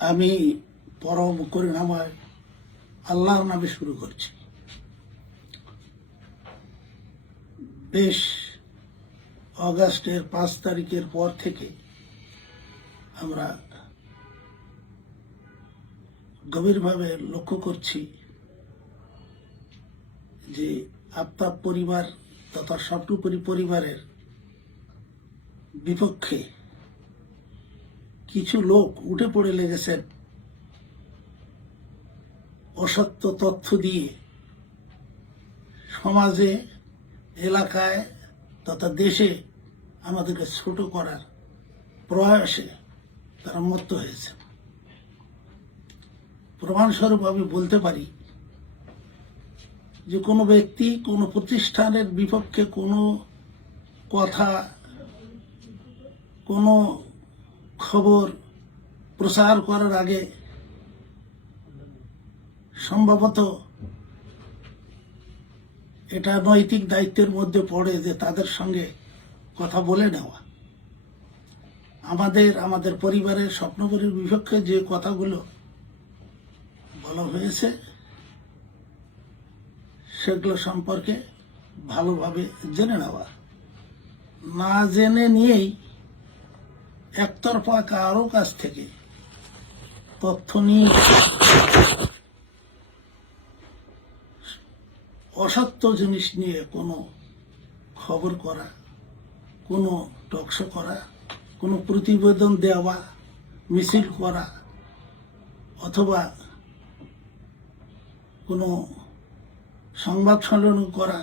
আমি পরম করুণাময় আল্লাহর নামে শুরু করছি। বেশ অগাস্টের 5 তারিখের পর থেকে আমরা গভীরভাবে লক্ষ্য করছি যে আফতাব পরিবার তথা সবটুকুরি পরিবারের বিপক্ষে কিছু লোক উঠে পড়ে লেগেছেন অসত্য তথ্য দিয়ে সমাজে, এলাকায় তথা দেশে আমাদেরকে ছোট করার প্রয়াসে তারা মত্ত হয়েছে। প্রমাণস্বরূপ আমি বলতে পারি যে কোনো ব্যক্তি কোনো প্রতিষ্ঠানের বিপক্ষে কোনো কথা, কোনো খবর প্রচার করার আগে সম্ভবত এটা নৈতিক দায়িত্বের মধ্যে পড়ে যে তাদের সঙ্গে কথা বলে নেওয়া। আমাদের পরিবারের স্বপ্নপুরীর বিপক্ষে যে কথাগুলো বলা হয়েছে সেগুলো সম্পর্কে ভালোভাবে জেনে নেওয়া, না জেনে নিয়েই একতরফা কারো কাছ থেকে তথ্য নিয়ে অসত্য জিনিস নিয়ে কোনো খবর করা, কোনো টকশো করা, কোনো প্রতিবেদন দেওয়া, মিছিল করা অথবা কোনো সংবাদ সম্মেলন করা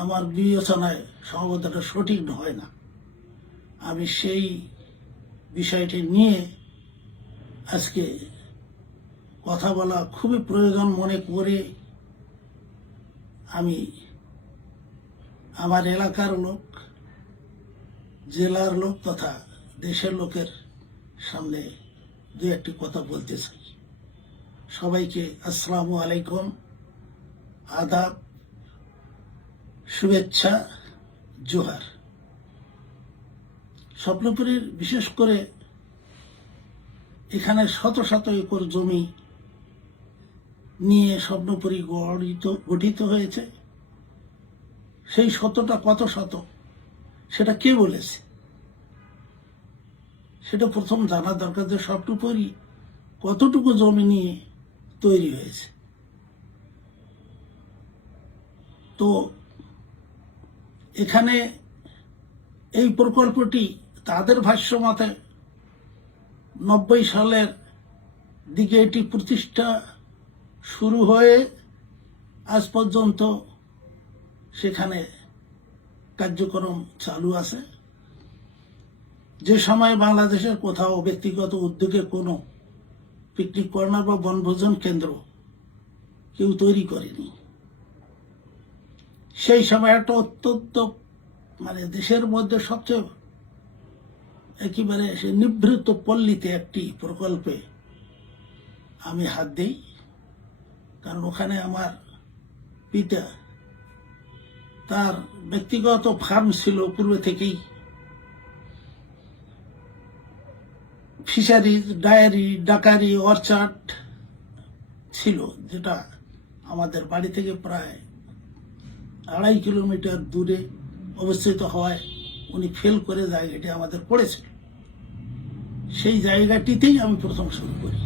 আমার বিবেচনায় সম্ভবত এটা সঠিক হয় না। আমি সেই বিষয়টি নিয়ে আজকে কথা বলা খুবই প্রয়োজন মনে করে আমি আমার এলাকার লোক, জেলার লোক তথা দেশের লোকের সামনে দু একটি কথা বলতে চাই। সবাইকে আসসালামু আলাইকুম, আদাব, শুভেচ্ছা, জোহার। স্বপ্নপুরীর বিশেষ করে এখানে শত শত একর জমি নিয়ে স্বপ্নপুরী গঠিত হয়েছে। সেই শতটা কত শত সেটা কে বলেছে সেটা প্রথম জানা দরকার, যে স্বপ্নপুরী কতটুকু জমি নিয়ে তৈরি হয়েছে। তো এখানে এই প্রকল্পটি তাদের ভাষ্য মতে 90 সালের দিকে এটি প্রতিষ্ঠা শুরু হয়ে আজ পর্যন্ত সেখানে কার্যক্রম চালু আছে। যে সময় বাংলাদেশের কোথাও ব্যক্তিগত উদ্যোগে কোনো পিকনিক কর্নার বা বনভোজন কেন্দ্র কেউ তৈরি করেনি। সেই সময় একটা অত্যন্ত দেশের মধ্যে সবচেয়ে একেবারে সে নিভৃত পল্লীতে একটি প্রকল্পে আমি হাত দিই, কারণ ওখানে আমার পিতা তার ব্যক্তিগত ফার্ম ছিল পূর্বে থেকেই, ফিশারিজ, ডায়েরি, ডাকারি, অর্চার্ড ছিল, যেটা আমাদের বাড়ি থেকে প্রায় 2.5 কিলোমিটার দূরে অবস্থিত হওয়ায় উনি ফেল করে জায়গাটি আমাদের পড়েছিল। সেই জায়গাটিতেই আমি প্রথম শুরু করি।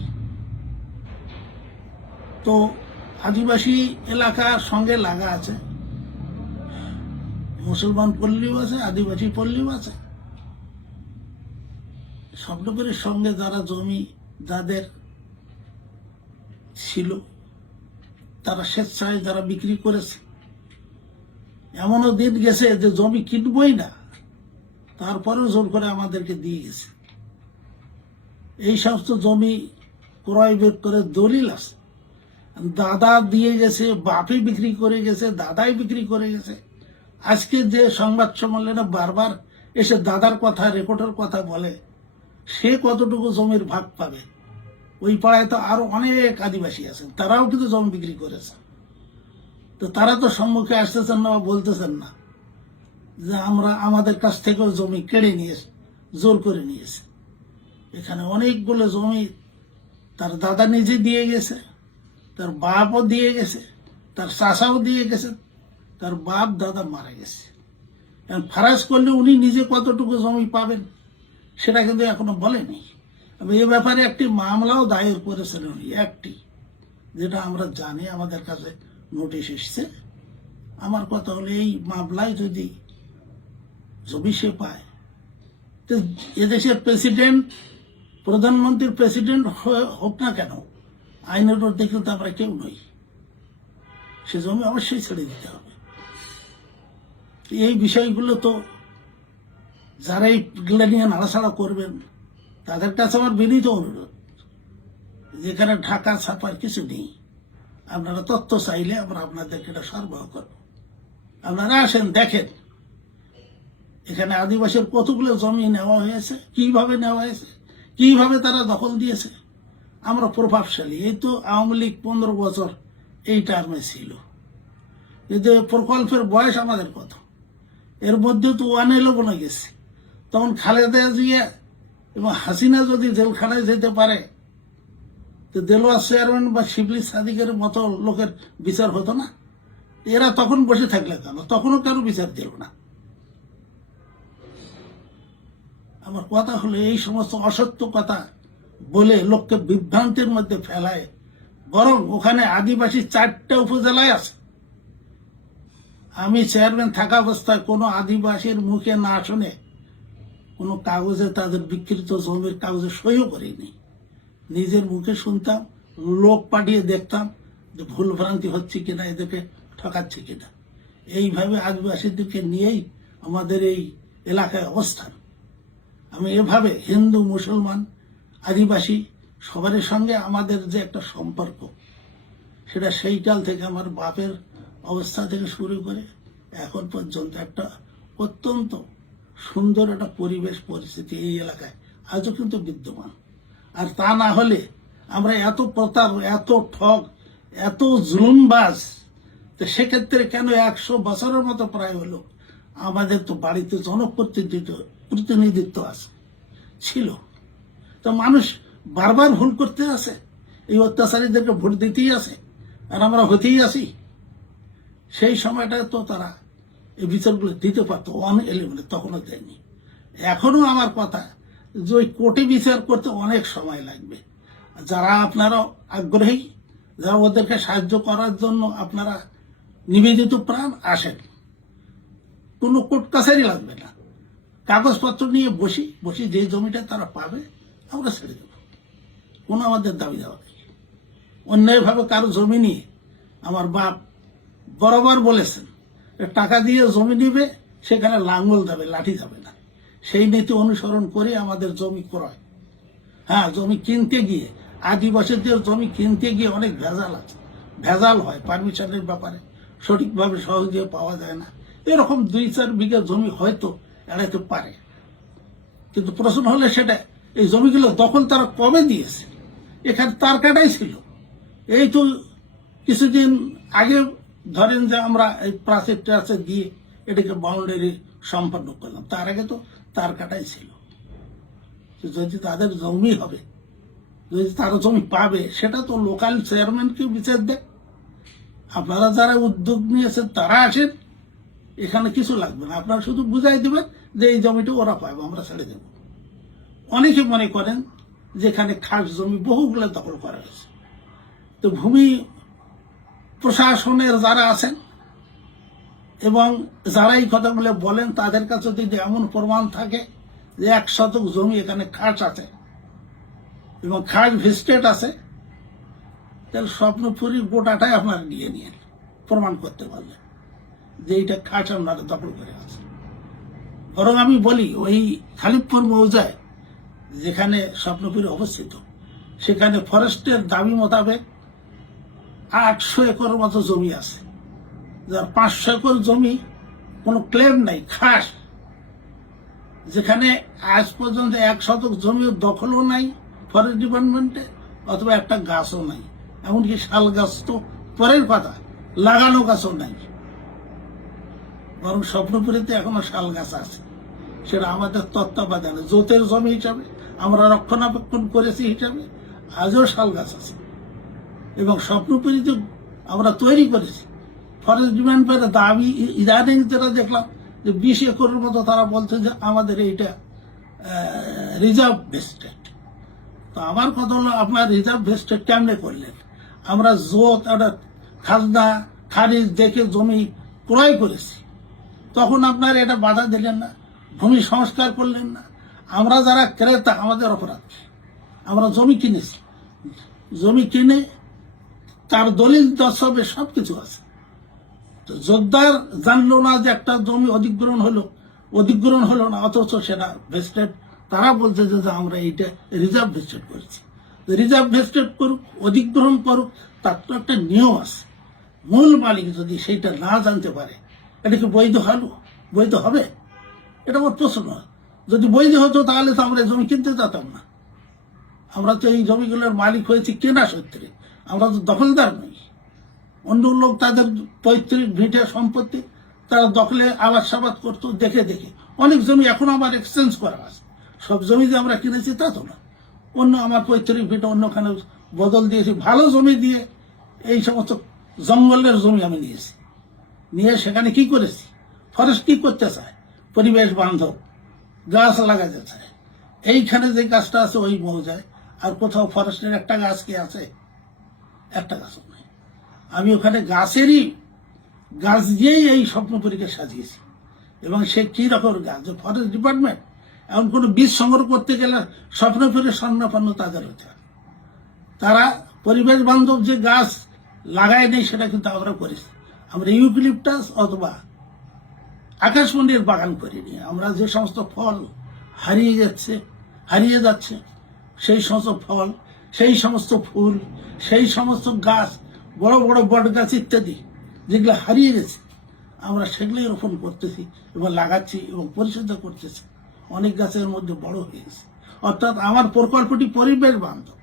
তো আদিবাসী এলাকার সঙ্গে লাগা আছে, মুসলমান পল্লীও আছে, আদিবাসী পল্লীও আছে। স্বপ্নপুরীর সঙ্গে যারা জমি যাদের ছিল তারা স্বেচ্ছায় যারা বিক্রি করেছে, এমনও দিন গেছে যে জমি কিনবই না, তারপরেও জোর করে আমাদেরকে দিয়ে গেছে। এই সমস্ত জমি ক্রয় করে দলিল আছে, দাদা দিয়ে গেছে, বাপই বিক্রি করে গেছে, দাদাই বিক্রি করে গেছে। আজকে যে সংবাদ সম্মেলনে বারবার এসে দাদার কথা, রেকর্ডের কথা বলে, সে কতটুকু জমির ভাগ পাবে? ওই পাড়ায় তো আরো অনেক আদিবাসী আছেন, তারাও কিন্তু জমি বিক্রি করেছে। তো তারা তো সম্মুখে আসতেছেন না বা বলতেছেন না যে আমরা আমাদের কাছ থেকেও জমি কেড়ে নিয়েছে, জোর করে নিয়েছে। এখানে অনেকগুলো জমি তার দাদা নিজে দিয়ে গেছে, তার বাপও দিয়ে গেছে, তার চাচাও দিয়ে গেছে, তার বাপ দাদা মারা গেছে। এখন ফারাজ করলে উনি নিজে কতটুকু জমি পাবেন সেটা কিন্তু এখনো বলেনি। এ ব্যাপারে একটি মামলাও দায়ের করেছেন উনি, একটি, যেটা আমরা জানি, আমাদের কাছে নোটিশ এসছে। আমার কথা হলো এই মামলায় যদি জমি সে পায়, তো এদেশের প্রেসিডেন্ট, প্রধানমন্ত্রীর প্রেসিডেন্ট হোক না কেন, আইনের উপর দেখলে তো আমরা কেউ নই, সে জমি অবশ্যই ছেড়ে দিতে হবে। এই বিষয়গুলো তো যারা এইগুলো নিয়ে নাড়াছাড়া করবেন তাদের কাছে আমার বিনীত অনুরোধ, যেখানে ঢাকা ছাপার কিছু নেই, আপনারা তথ্য চাইলে আমরা আপনাদেরকে এটা সরবরাহ করব। আপনারা আসেন, দেখেন এখানে আদিবাসীর কতগুলো জমি নেওয়া হয়েছে, কিভাবে নেওয়া হয়েছে, কিভাবে তারা দখল দিয়েছে। আমরা প্রভাবশালী, এই তো আওয়ামী লীগ 15 বছর এই টার্মে ছিল, কিন্তু প্রকল্পের বয়স আমাদের কত, এর মধ্যে তো 111 গেছে। তখন খালেদা জিয়া এবং হাসিনা যদি জেলখানায় যেতে পারে, তো দেলোয়ার চেয়ারম্যান বা শিবলি সাদিকের মতো লোকের বিচার হতো না? এরা তখন বসে থাকলে কেন? তখনও কারো বিচার দিল না। আমার কথা হলো, এই সমস্ত অসত্য কথা বলে লোককে বিভ্রান্তির মধ্যে ফেলায়, বরং ওখানে আদিবাসী 4টা উপজেলায় আছে। আমি চেয়ারম্যান থাকা অবস্থায় কোনো আদিবাসীর মুখে না শুনে কোনো কাগজে, তাদের বিকৃত জমির কাগজে সইও করিনি। নিজের মুখে শুনতাম, লোক পাঠিয়ে দেখতাম যে ভুল ভ্রান্তি হচ্ছে কিনা, এদেরকে ঠকাচ্ছে কিনা। এইভাবে আদিবাসীদেরকে নিয়েই আমাদের এই এলাকায় অবস্থান। আমি এভাবে হিন্দু, মুসলমান, আদিবাসী সবার সঙ্গে আমাদের যে একটা সম্পর্ক, সেটা সেই কাল থেকে আমার বাপের অবস্থা থেকে শুরু করে এখন পর্যন্ত একটা অত্যন্ত সুন্দর একটা পরিবেশ পরিস্থিতি এই এলাকায় আজও কিন্তু বিদ্যমান। আর তা না হলে আমরা এত প্রতাপ, এত ঠগ, এত জুলুমবাজ, তো সেক্ষেত্রে কেন 100 বছরের মতো প্রায় হলো আমাদের তো বাড়িতে জনপ্রতিনিধিত্ব আছে, ছিল, তো মানুষ বারবার ভুল করতে আছে, এই অত্যাচারীদেরকে ভোট দিতেই আছে, আর আমরা হতেই আছি। সেই সময়টা তো তারা এই বিচারগুলো দিতে পারতো, তখনও দেয়নি। এখনো আমার কথা যে ওই কোর্টে বিচার করতে অনেক সময় লাগবে। যারা আপনারা আগ্রহী, যারা ওদেরকে সাহায্য করার জন্য আপনারা নিবেদিত প্রাণ, আসেন, কোনো কোর্ট কাছারি লাগবে না, কাগজপত্র নিয়ে বসি যে জমিটা তারা পাবে আমরা ছেড়ে দেব, কোনো আমাদের দাবি দেওয়া নেই। অন্যায়ভাবে কারো জমি নিয়ে, আমার বাপ বরাবর বলেছেন, টাকা দিয়ে জমি নিবে, সেখানে লাঙ্গল যাবে, লাঠি যাবে না। সেই নীতি অনুসরণ করে আমাদের জমি ক্রয়। হ্যাঁ, জমি কিনতে গিয়ে, আদিবাসীদের জমি কিনতে গিয়ে অনেক ভেজাল আছে, ভেজাল হয়, পারমিশনের ব্যাপারে সঠিকভাবে সহজে পাওয়া যায় না। এরকম 2-4 বিঘা জমি হয়তো এড়াইতে পারে, কিন্তু প্রশ্ন হলে সেটা এই জমিগুলো দখল তারা কবে দিয়েছে? এখানে তার কাটাই ছিল, এই তো কিছুদিন আগে ধরেন যে আমরা এই প্রাচীর টাচে দিয়ে এটাকে বাউন্ডারি সম্পন্ন করলাম, তার আগে তো তার কাটাই ছিল। যদি তাদের জমি হবে, যদি তারা জমি পাবে, সেটা তো লোকাল চেয়ারম্যানকে বিচার দেয়। আপনারা যারা উদ্যোগ নিয়েছেন তারা আসেন, এখানে কিছু লাগবে না, আপনারা শুধু বুঝাই দেবেন যে এই জমিটা ওরা পাবে, আমরা ছেড়ে দেব। অনেকে মনে করেন যে এখানে খাস জমি বহুগুলো দখল করা হয়েছে। তো ভূমি প্রশাসনের যারা আছেন এবং যারা এই কথাগুলো বলেন, তাদের কাছে যদি এমন প্রমাণ থাকে যে 1 শতক জমি এখানে খাস আছে এবং খাস ভিস্টেট আছে, তাহলে স্বপ্নপুরী গোটাটাই আপনারা নিয়ে নিন, প্রমাণ করতে পারবেন যে এইটা খাস আপনারা দখল করে আছে। বরং আমি বলি, ওই খালিদপুর মৌজায় যেখানে স্বপ্নপুরী অবস্থিত, সেখানে ফরেস্টের দাবি মোতাবেক 800 একর মতো জমি আছে, যার 500 একর জমি কোনো ক্লেম নাই, খাস, যেখানে আজ পর্যন্ত 1 শতক জমির দখলও নাই ফরেস্ট ডিপার্টমেন্টে, অথবা একটা গাছও নাই, এমনকি শাল গাছ তো পরের কথা, লাগানো গাছও নাই। বরং স্বপ্নপুরীতে এখনো শাল গাছ আছে, সেটা আমাদের তত্ত্বাবধানে জোতের জমি হিসাবে আমরা রক্ষণাবেক্ষণ করেছি হিসাবে আজও শাল গাছ আছে। এবং স্বপ্নপুরী তো আমরা তৈরি করেছি। ফরেস্ট ডিপার্টমেন্টের দাবি ইদানিং যেটা দেখলাম যে 20 একরের মতো তারা বলছে যে আমাদের এইটা রিজার্ভ ভেস্টেড। তো আমার কথা হলো, আপনার রিজার্ভ ভেস্টেড কেমনে করলেন? আমরা জোত একটা খাজনা খারিজ দেখে জমি ক্রয় করেছি, তখন আপনার এটা বাধা দিলেন না, ভূমি সংস্কার করলেন না। আমরা যারা ক্রেতা আমাদের অপরাধ। আমরা জমি কিনেছি, জমি কিনে তার দলিল দস্তবে সবকিছু আছে। তো জোরদার জানলো না যে একটা জমি অধিগ্রহণ হলো না, অথচ সেটা ভেস্টেড। তারা বলছে যে আমরা এইটা রিজার্ভ ভেস্টেড করেছি। রিজার্ভ ভেস্টেড করুক, অধিগ্রহণ করুক, তার তো একটা নিয়ম আছে। মূল মালিক যদি সেইটা না জানতে পারে, এটা কি বৈধ হবে? এটা আমার প্রশ্ন। যদি বৈধ হতো তাহলে তো আমরা জমি কিনতে যেতাম না। আমরা তো এই জমিগুলোর মালিক হয়েছি কেনা সূত্রে, আমরা তো দখলদার নই। অন্য লোক তাদের পৈতৃক ভিটে সম্পত্তি তারা দখলে আবাদ করতো দেখে দেখে। অনেক জমি এখন আমার এক্সচেঞ্জ করা আছে। সব জমি যে আমরা কিনেছি তা তো না। অন্য আমার পৈতৃক ভিটে অন্যখানে বদল দিয়েছি, ভালো জমি দিয়ে। এই সমস্ত জঙ্গলের জমি আমি নিয়েছি, নিয়ে সেখানে কি করেছি? ফরেস্ট কি করতে চায়? পরিবেশ বান্ধব গাছ লাগাতে চায়। এইখানে যে গাছটা আছে ওই মৌজায় আর কোথাও ফরেস্টের একটা গাছ কি আছে? একটা গাছও নেই। আমি ওখানে গাছ দিয়েই এই স্বপ্নপুরীকে সাজিয়েছি। এবং সে কি রকম গাছ, যে ফরেস্ট ডিপার্টমেন্ট এমন কোনো বীজ সংগ্রহ করতে গেলে স্বপ্নপুরীর স্বর্ণাপন্ন তাদের হতে হয়। তারা পরিবেশ বান্ধব যে গাছ লাগায় নেই সেটা কিন্তু আমরা করেছি। আমরা ইউক্যালিপটাস অথবা আকাশমণির বাগান করিনি। আমরা যে সমস্ত ফল হারিয়ে যাচ্ছে সেই সমস্ত ফল, সেই সমস্ত ফুল, সেই সমস্ত গাছ, বড় বড় বট গাছ ইত্যাদি যেগুলো হারিয়ে গেছে, আমরা সেগুলোই রোপণ করতেছি এবং লাগাচ্ছি এবং পরিচর্যা করতেছি। অনেক গাছের মধ্যে বড় হয়ে গেছে। অর্থাৎ আমার প্রকল্পটি পরিবেশ বান্ধব,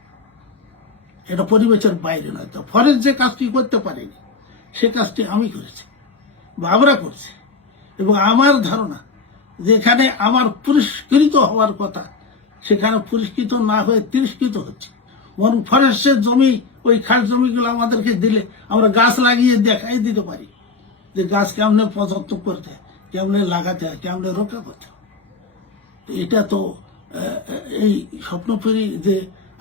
এটা পরিবেশের বাইরে নয়। তো ফরেস্ট যে কাজটি করতে পারেনি সে কাজটি আমি করেছি বা আমরা করছি। এবং আমার ধারণা যেখানে আমার পুরস্কৃত হওয়ার কথা সেখানে পুরস্কৃত না হয়ে তিরস্কৃত হচ্ছে। বরং ফরেস্টের জমি, ওই খাস জমিগুলো আমাদেরকে দিলে আমরা গাছ লাগিয়ে দেখাই দিতে পারি যে গাছ কেমনে যত্ন করতে হয়, কেমনে লাগাতে হয়, কেমনে রক্ষা করতে হয়। এটা তো এই স্বপ্নপুরী যে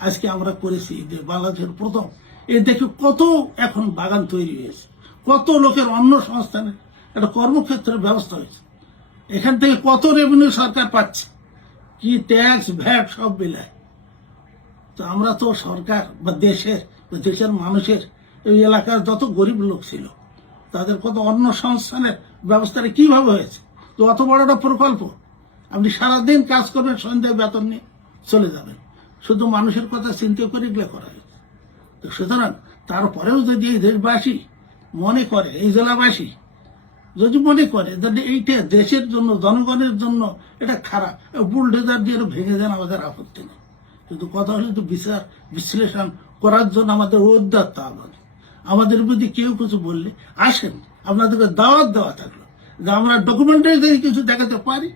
আজকে আমরা করেছি, যে বাংলাদেশের প্রথম, এই দেখে কত এখন বাগান তৈরি হয়েছে, কত লোকের অন্য সংস্থানের একটা কর্মক্ষেত্রের ব্যবস্থা হয়েছে। এখান থেকে কত রেভিনিউ সরকার পাচ্ছে, কি ট্যাক্স ভ্যাট সব মিলায়। তো আমরা তো সরকার বা দেশের মানুষের, এই এলাকার যত গরিব লোক ছিল তাদের কত অন্য সংস্থানের ব্যবস্থাটা কিভাবে হয়েছে। তো অত বড় একটা প্রকল্প, আপনি সারাদিন কাজ করবেন, সন্ধ্যায় বেতন নিয়ে চলে যাবেন, শুধু মানুষের কথা চিন্তা করে এগুলো করা হয়েছে। তো সুতরাং তারপরেও যদি এই দেশবাসী মনে করে, এই জেলাবাসী যদি মনে করে যদি এইটা দেশের জন্য, জনগণের জন্য এটা খারাপ, বুলডোজার দিয়ে ভেঙে দেন, আমাদের আপত্তি নেই। কিন্তু কথা হলে তো বিচার বিশ্লেষণ করার জন্য আমাদের উদ্যত হবে। আমাদের প্রতি কেউ কিছু বললে আসেন, আপনাদেরকে দাওয়াত দেওয়া থাকলো যে আমরা ডকুমেন্টারি যদি কিছু দেখাতে পারি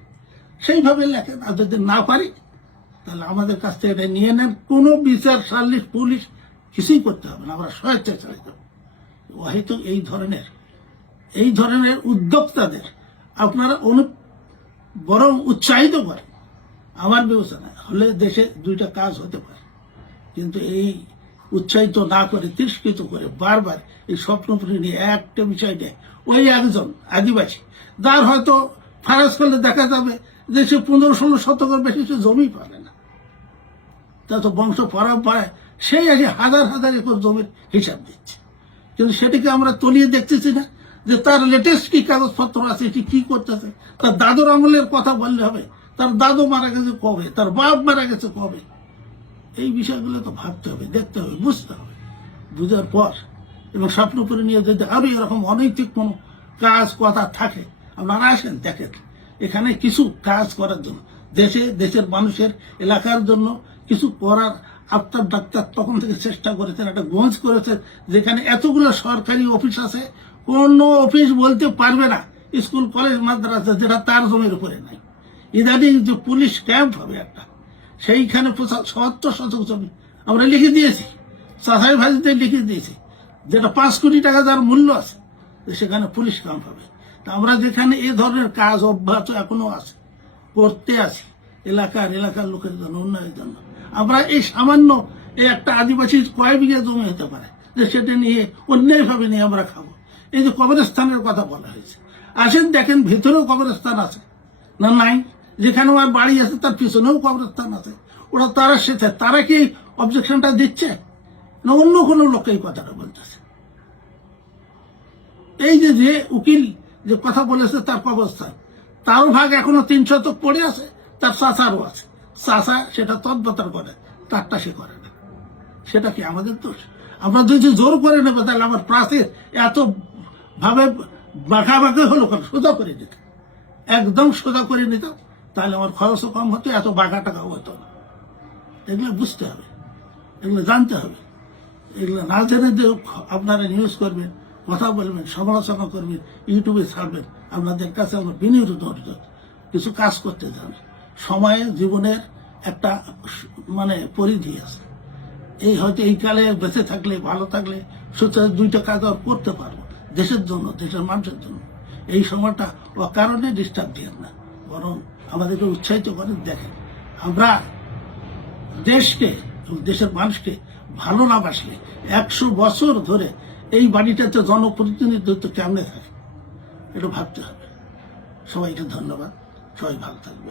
সেইভাবে লেখেন, আর যদি না পারি তাহলে আমাদের কাছ থেকে এটা নিয়ে নেন। কোনো বিচার সালিশ পুলিশ কিছুই করতে হবে না, আমরা স্বেচ্ছাচারী করব। হয়তো এই ধরনের উদ্যোক্তাদের আপনারা বরং উৎসাহিত করেন। আমার বিবেচনা হলে দেশে দুইটা কাজ হতে পারে। কিন্তু এই উৎসাহিত না করে, তিরস্কৃত করে বারবার এই স্বপ্নপুরী নিয়ে একটা বিষয় নেই। ওই একজন আদিবাসী যার হয়তো ফারাজ করলে দেখা যাবে যে সে 15-16 শতকের বেশি সে জমি পাবে না, তা তো বংশ পরম্পরায় সেই আছে হাজার হাজার একর জমির হিসাব দিচ্ছে। কিন্তু সেটিকে আমরা তলিয়ে দেখতেছি না যে তার লেটেস্ট কি কাগজপত্র আছে, এটি কি করতেছে। তার দাদুর আমলের কথা বললে হবে, তার দাদু মারা গেছে কবে, তার বাপ মারা গেছে কবে। এই বিষয়গুলো তো ভাবতে হবে, দেখতে হবে, বুঝতে হবে। বুঝার পর এবং স্বপ্নপুরী নিয়ে যদি আরো এরকম অনৈতিক কোনো কাজ কথা থাকে আপনারা আসেন, দেখেন এখানে কিছু কাজ করার জন্য, দেশের মানুষের, এলাকার জন্য কিছু করার আফতাব ডাক্তার তখন থেকে চেষ্টা করেছেন, একটা গঞ্জ করেছেন যেখানে এতগুলো সরকারি অফিস আছে, কোন অফিস বলতে পারবে না স্কুল কলেজ মাদ্রাসা যেটা তার জমির উপরে নাই। ইদানিং যে পুলিশ ক্যাম্প হবে একটা, সেইখানে ৭৭ জমি আমরা লিখে দিয়েছি, চাষাই ভাজিতে লিখে দিয়েছি, যেটা 5 কোটি টাকা যার মূল্য আছে, সেখানে পুলিশ ক্যাম্প হবে। তা আমরা যেখানে এ ধরনের কাজ অব্যাহত এখনো আছে, করতে আছি এলাকার লোকের জন্য, উন্নয়নের জন্য। আমরা এই সামান্য এই একটা আদিবাসী কয় বিঘা জমি হতে পারে যে সেটা নিয়ে অন্যায়ভাবে নিয়ে আমরা খাবো। এই যে কবরস্থানের কথা বলা হয়েছে, আসেন দেখেন ভেতরেও কবরস্থান আছে না নাই, যেখানে আমার বাড়ি আছে তার পিছনেও কবরস্থান আছে। ওরা তারা সেটা তারা কি অবজেকশনটা দিচ্ছে না অন্য কোনো লোক এই কথাটা বলতেছে? এই যে উকিল যে কথা বলেছে তার কবরস্থান, তারও ভাগ এখনো 3 শতক পড়ে আছে, তার চাচারও আছে, চাচা সেটা তদবতার করে, তারটা সে করে না। সেটা কি আমাদের দোষ? আমরা যদি জোর করে নেবো তাহলে আমার প্রাচীর এত ভাবে বাঁকা হলো কেন? সোজা করে দিত, একদম সোজা করে নিত, তাহলে আমার খরচও কম হতো, এত বাঁকা টাকাও হতো না। এগুলো বুঝতে হবে, এগুলো জানতে হবে। এগুলো না জেনে যে আপনারা নিউজ করবেন, কথা বলবেন, সমালোচনা করবেন, ইউটিউবে ছাড়বেন, আপনাদের কাছে আমরা বিনীত অনুরোধ, কিছু কাজ করতে যান। সময়ে জীবনের একটা মানে পরিধি আছে। এই হয়তো এই কালে বেঁচে থাকলে, ভালো থাকলে সুতরাং 2টা কাজ আর করতে পারবো দেশের জন্য, দেশের মানুষের জন্য। এই সময়টা অকারণে ডিস্টার্ব দিয়েন না, বরং আমাদেরকে উৎসাহিত করেন। দেখেন আমরা দেশকে, দেশের মানুষকে ভালো না বাসলে 100 বছর ধরে এই বাড়িটাতে জনপ্রতিনিধিত্ব কেমনে থাকে এটা ভাবতে হবে। সবাইকে ধন্যবাদ, সবাই ভালো থাকবে।